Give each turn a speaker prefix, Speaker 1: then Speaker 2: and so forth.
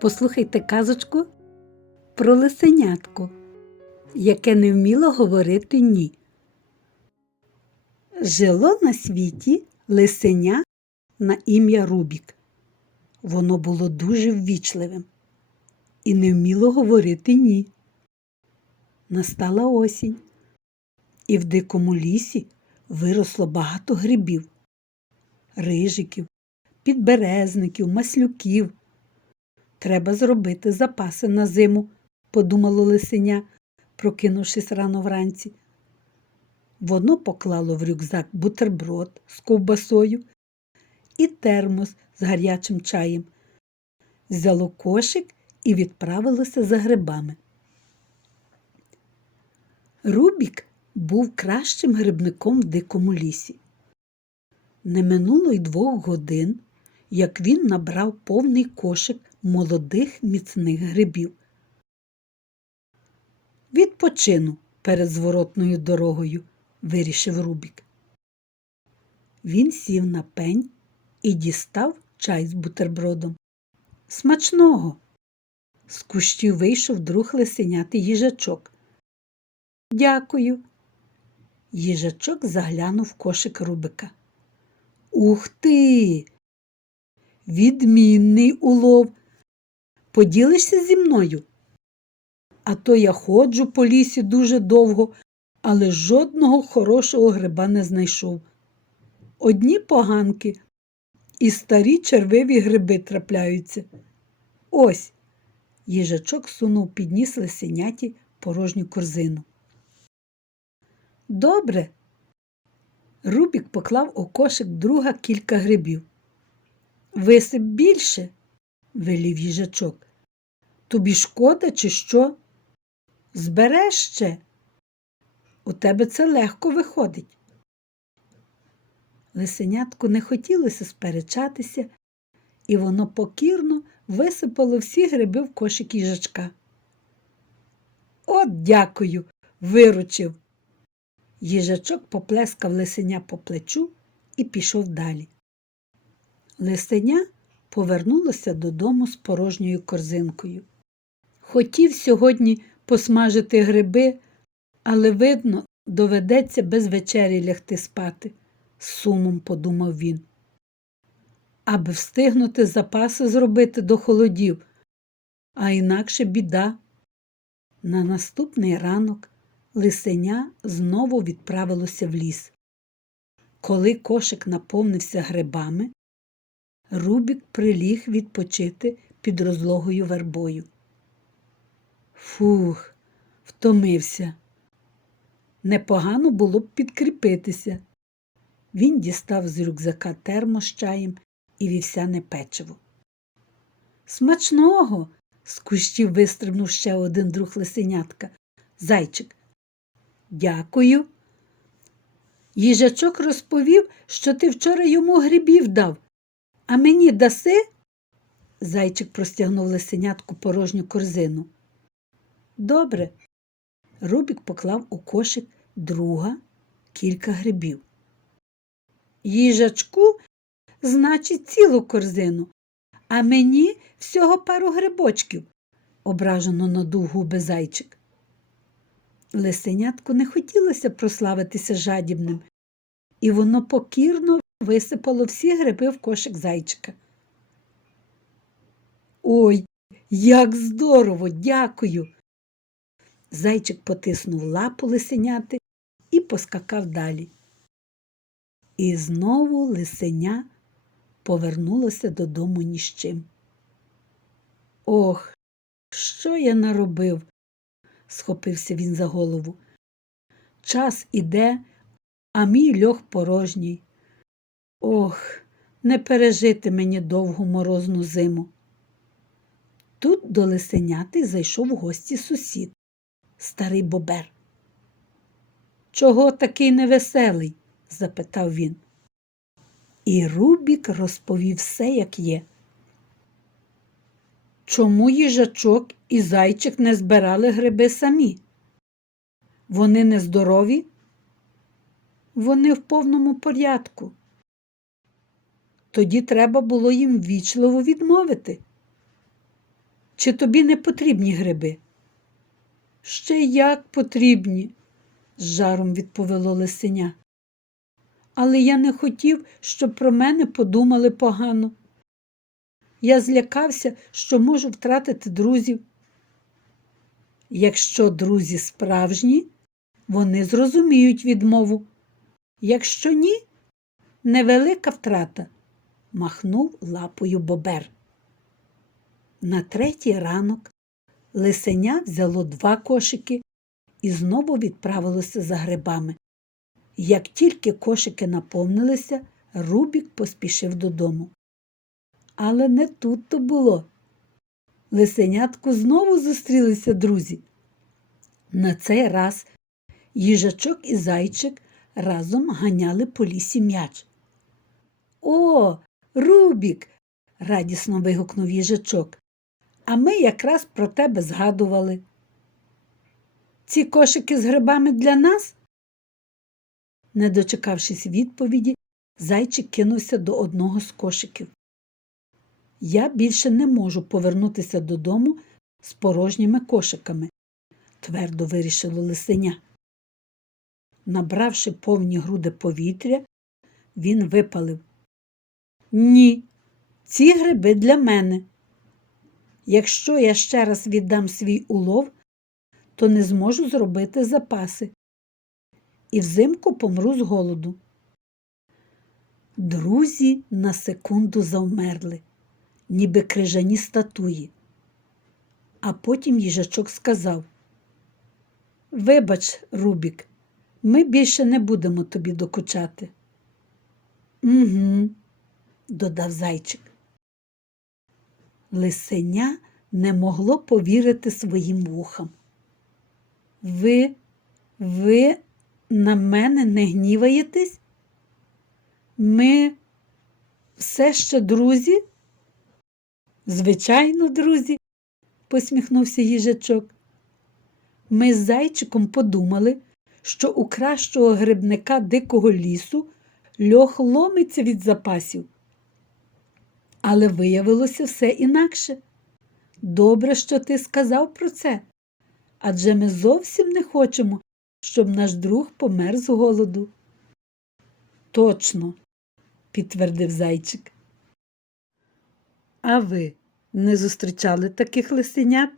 Speaker 1: Послухайте казочку про лисенятко, яке не вміло говорити ні. Жило на світі лисеня на ім'я Рубік. Воно було дуже ввічливим і не вміло говорити ні. Настала осінь, і в дикому лісі виросло багато грибів, рижиків, підберезників, маслюків. Треба зробити запаси на зиму, подумало лисеня, прокинувшись рано вранці. Воно поклало в рюкзак бутерброд з ковбасою і термос з гарячим чаєм, взяло кошик і відправилося за грибами. Рубік був кращим грибником в дикому лісі. Не минуло й двох годин, як він набрав повний кошик молодих міцних грибів. Відпочину перед зворотною дорогою, вирішив Рубік. Він сів на пень і дістав чай з бутербродом. Смачного. З кущів вийшов друг лисеняти їжачок. Дякую. Їжачок заглянув кошик Рубика. Ух ти! Відмінний улов. Поділишся зі мною? А то я ходжу по лісі дуже довго, але жодного хорошого гриба не знайшов. Одні поганки і старі червиві гриби трапляються. Ось. Їжачок сунув підніс лисеняті порожню корзину. Добре. Рубік поклав у кошик друга кілька грибів. Висип більше, велів їжачок. Тобі шкода, чи що? Збереш ще. У тебе це легко виходить. Лисенятку не хотілося сперечатися, і воно покірно висипало всі гриби в кошик їжачка. От дякую, виручив. Їжачок поплескав лисеня по плечу і пішов далі. Лисеня повернулося додому з порожньою корзинкою. Хотів сьогодні посмажити гриби, але, видно, доведеться без вечері лягти спати, з сумом подумав він. Аби встигнути запаси зробити до холодів, а інакше біда. На наступний ранок лисеня знову відправилося в ліс. Коли кошик наповнився грибами, Рубік приліг відпочити під розлогою вербою. Фух, втомився. Непогано було б підкріпитися. Він дістав з рюкзака термос з чаєм і вівсяне печиво. Смачного. з кущів вистрибнув ще один друг лисенятка. Зайчик. Дякую. Їжачок розповів, що ти вчора йому грибів дав. А мені даси? Зайчик простягнув лисенятку порожню корзину. Добре. Рубік поклав у кошик друга кілька грибів. Їжачку, значить, цілу корзину, а мені всього пару грибочків, ображено надув губи зайчик. Лисенятку не хотілося прославитися жадібним, і воно покірно висипало всі гриби в кошик зайчика. Ой, як здорово, дякую. Зайчик потиснув лапу лисеняти і поскакав далі. І знову лисеня повернулося додому ні з чим. Ох, що я наробив? схопився він за голову. Час іде, а мій льох порожній. Ох, не пережити мені довгу морозну зиму. Тут до лисеняти зайшов в гості сусід, старий бобер. Чого такий невеселий? запитав він. І Рубік розповів все, як є. Чому їжачок і зайчик не збирали гриби самі? Вони нездорові? Вони в повному порядку. Тоді треба було їм вічливо відмовити. Чи тобі не потрібні гриби? Ще як потрібні, з жаром відповіло лисеня. Але я не хотів, щоб про мене подумали погано. Я злякався, що можу втратити друзів. Якщо друзі справжні, вони зрозуміють відмову. Якщо ні, невелика втрата, махнув лапою бобер. На третій ранок лисеня взяло два кошики і знову відправилося за грибами. Як тільки кошики наповнилися, Рубік поспішив додому. Але не тут то було. Лисенятку знову зустрілися друзі. На цей раз їжачок і зайчик разом ганяли по лісі м'яч. О, Рубік. радісно вигукнув їжачок. А ми якраз про тебе згадували. Ці кошики з грибами для нас? Не дочекавшись відповіді, зайчик кинувся до одного з кошиків. Я більше не можу повернутися додому з порожніми кошиками, твердо вирішило лисеня. Набравши повні груди повітря, він випалив. Ні, ці гриби для мене. Якщо я ще раз віддам свій улов, то не зможу зробити запаси і взимку помру з голоду. Друзі на секунду завмерли, ніби крижані статуї. А потім їжачок сказав Вибач, Рубік, ми більше не будемо тобі докучати. Угу, додав зайчик. Лисеня не могло повірити своїм вухам. Ви, ви на мене не гніваєтесь? Ми все ще друзі? Звичайно, друзі, посміхнувся їжачок. Ми з зайчиком подумали, що у кращого грибника дикого лісу льох ломиться від запасів. Але виявилося все інакше. Добре, що ти сказав про це, адже ми зовсім не хочемо, щоб наш друг помер з голоду. Точно, підтвердив зайчик. А ви не зустрічали таких лисенят?